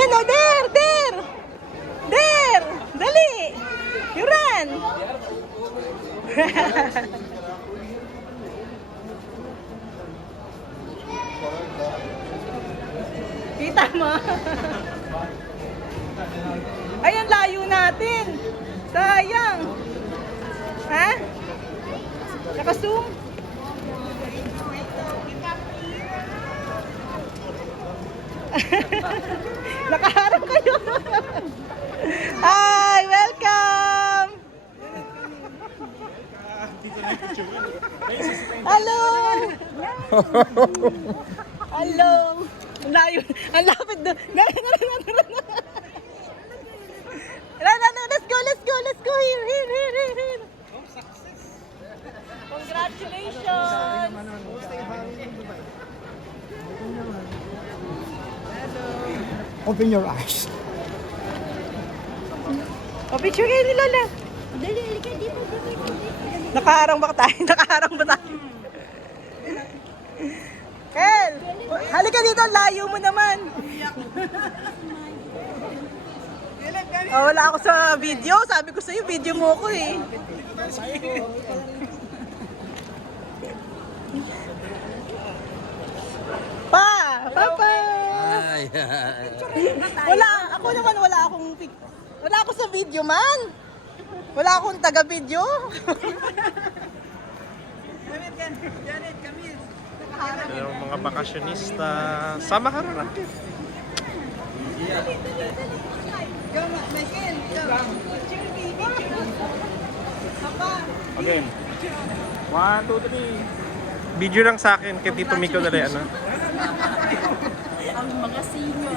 Ayan o, there! There! There! Dali! You run! Kita mo? Ayan, layo natin. Sayang. Ha? Naka-zoom? Nakaharap kayo. Hi, welcome. Hello. Hello. Ang layo. Ang lapit doon. Let's go, let's go, let's go. Here. Congratulations. Open your eyes. O, picture kayo ni Lola. Dali, halika dito. Nakaharang ba tayo? Nakaharang ba tayo? Kel! Halika dito, layo mo naman. Oh, wala ako sa video. Sabi ko sa'yo, video mo ko eh. Papa! Ako naman wala ako sa video man. Wala akong taga-video. Yung mga bakasyonista, sama ka rin. Okay. 1, 2, 3. Video lang sa akin kay Tito Miko dali ano. Ang mga senior.